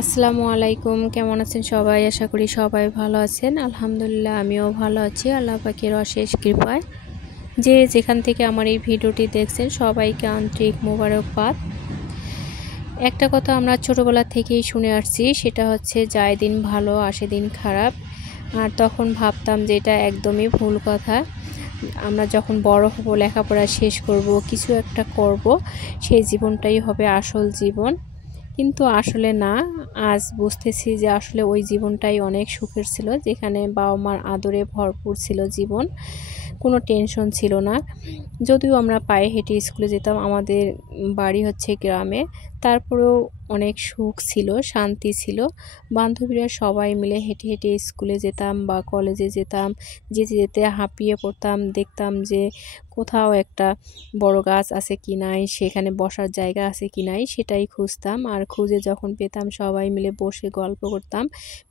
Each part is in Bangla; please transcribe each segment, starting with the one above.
আসসালামু আলাইকুম, কেমন আছেন সবাই? আশা করি সবাই ভালো আছেন। আলহামদুলিল্লাহ আমিও ভালো আছি আল্লাহ পাকের অশেষ কৃপায়। যে যেখান থেকে আমার এই ভিডিওটি দেখছেন সবাইকে আন্তরিক মোবারকবাদ। একটা কথা আমরা ছোটোবেলা থেকেই শুনে আসছি, সেটা হচ্ছে যায় দিন ভালো আসে দিন খারাপ। আর তখন ভাবতাম যে এটা একদমই ভুল কথা। আমরা যখন বড় হব, লেখাপড়া শেষ করব, কিছু একটা করব, সেই জীবনটাই হবে আসল জীবন। কিন্তু আসলে না, আজ বুঝতেছি যে আসলে ওই জীবনটাই অনেক সুখের ছিল, যেখানে বাবা মার আদরে ভরপুর ছিল জীবন, কোনো টেনশন ছিল না। যদিও আমরা পায়ে হেঁটে স্কুলে যেতাম, আমাদের বাড়ি হচ্ছে গ্রামে, তারপরেও অনেক সুখ ছিল, শান্তি ছিল। বান্ধবীরা সবাই মিলে হেঁটে হেঁটে স্কুলে যেতাম বা কলেজে যেতাম, যেতে যেতে হাঁপিয়ে পড়তাম, দেখতাম যে কোথাও একটা বড় গাছ আছে কি নাই, সেখানে বসার জায়গা আছে কি নাই, সেটাই খুঁজতাম। আর খুঁজে যখন পেতাম সবাই মিলে বসে গল্প করতাম,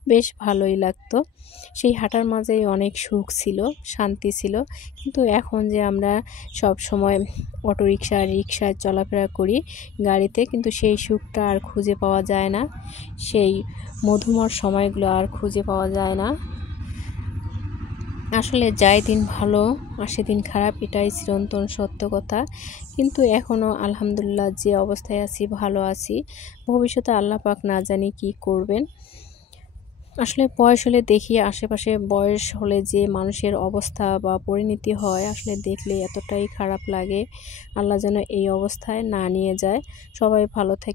বেশ ভালোই লাগতো। সেই হাঁটার মাঝেই অনেক সুখ ছিল, শান্তি ছিল। কিন্তু এখন যে আমরা সব সময় অটোরিকশা রিকশায় চলাফেরা করি, গাড়িতে, কিন্তু সেই সুখটা আর খুঁজে পাওয়া যায় না, সেই মধুময় সময়গুলো আর খুঁজে পাওয়া যায় না। আসলে যায় দিন ভালো আসে দিন খারাপ, এটাই চিরন্তন সত্য কথা। কিন্তু এখনও আলহামদুলিল্লাহ যে অবস্থায় আছি ভালো আছি। ভবিষ্যতে আল্লাহ পাক না জানি কি করবেন। আসলে বয়স হলে দেখি আশেপাশে বয়স হলে যে মানুষের অবস্থা বা পরিণতি হয়, আসলে দেখলে এতটাই খারাপ লাগে। আল্লাহ যেন এই অবস্থায় না নিয়ে যায়। সবাই ভালো থাকে।